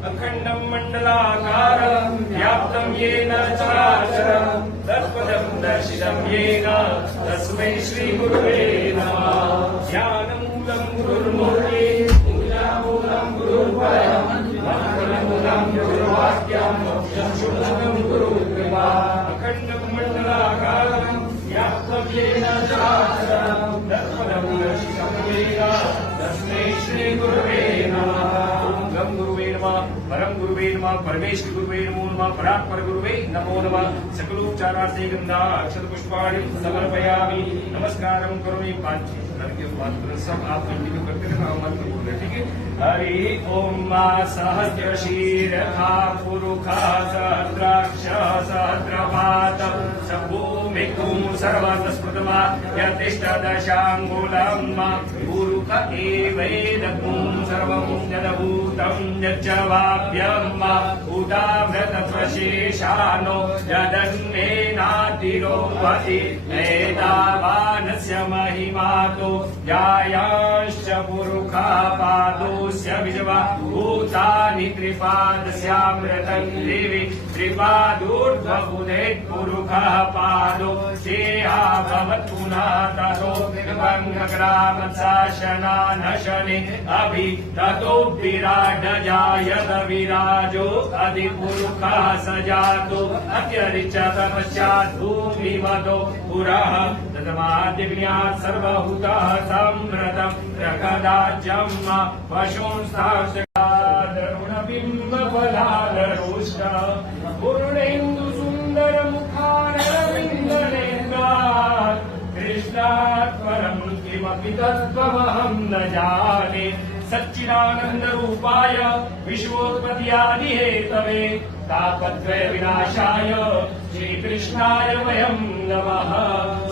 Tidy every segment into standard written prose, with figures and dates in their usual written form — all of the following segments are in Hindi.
अखंडं मंडलाकारं व्याप्तं येन चराचरं तत्पदं दर्शितं येन तस्मै श्रीगुरुवे नमः। ज्ञानमूलं गुरुर्मूर्ति पूजामूलं गुरुर्भयं मंत्रमूलं गुरुर्वाक्यं शुद्धं गुरुर्कृपा। अखंडं मंडलाकारं व्याप्तं येन चराचरं तत्पदं दर्शितं येन तस्मै श्रीगुरुवे नमः। गं गुरुवे नमः, परम गुरुवे नमः, परमेश्वर गुरुवे नमो नमः, परात्पर गुरुवे नमो नमः। सकलोपचारार्थे गंधा अक्षतपुष्पाणि समर्पयामि। नमस्कारं करोमि। सब आप कंटिन्यू करते रहना, मत भूलना, ठीक है। हरि ओम सहस्र शीरखा पुरुखा सहस्राक्ष सहस्रपात भूमिकुं सर्वतस्पृतमा यतिष्ठदशाङ्गुलं पुरुख एवैदकुं सर्वं यदभूतं यच्च वाप्यं उदाव्रतप्रशेषानो यदन्नेनातिरोहति एतावानस्य महिमातो यायांश्च पुरुखा पादोऽस्य विजवा भूतानि त्रिपादस्यामृतं देवि त्रिपादूर्ध्वबुधे पुरुखः पादो सेहा भवत्पुनातरो निर्भङ्गग्रामशासना न शनि अभि ततो विराड जायत विराजो अधिपुरुखः सजातो अत्यरिच्यत पश्चात् भूमिमतो पुरः तदमादिज्ञात् सर्वभूतः संवृतं प्रकदाज्यं पशुंस्ताक्षरुणबिम्बफलादरुष्ट पूर्णेन्दु सुन्दर मुखारविन्दनेत्रात् कृष्णात् परं किमपि तत्त्वमहं न जाने। सच्चिदानंद रूपाय विश्वोत्पत्त्यादि हेतवे तापत्रय विनाशाय श्री कृष्णाय वयं नमः।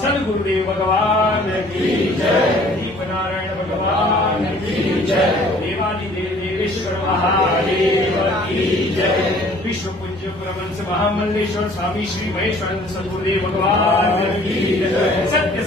सद्गुरुदेव भगवान की जय, दीपनारायण भगवान की जय, देवादिदेव देवेश्वर महादेव की जय। विश्व पूज्य परमहंस महामंडलेश्वर स्वामी श्री महेश्वरानंद सद्गुरुदेव भगवान की जय। सत्य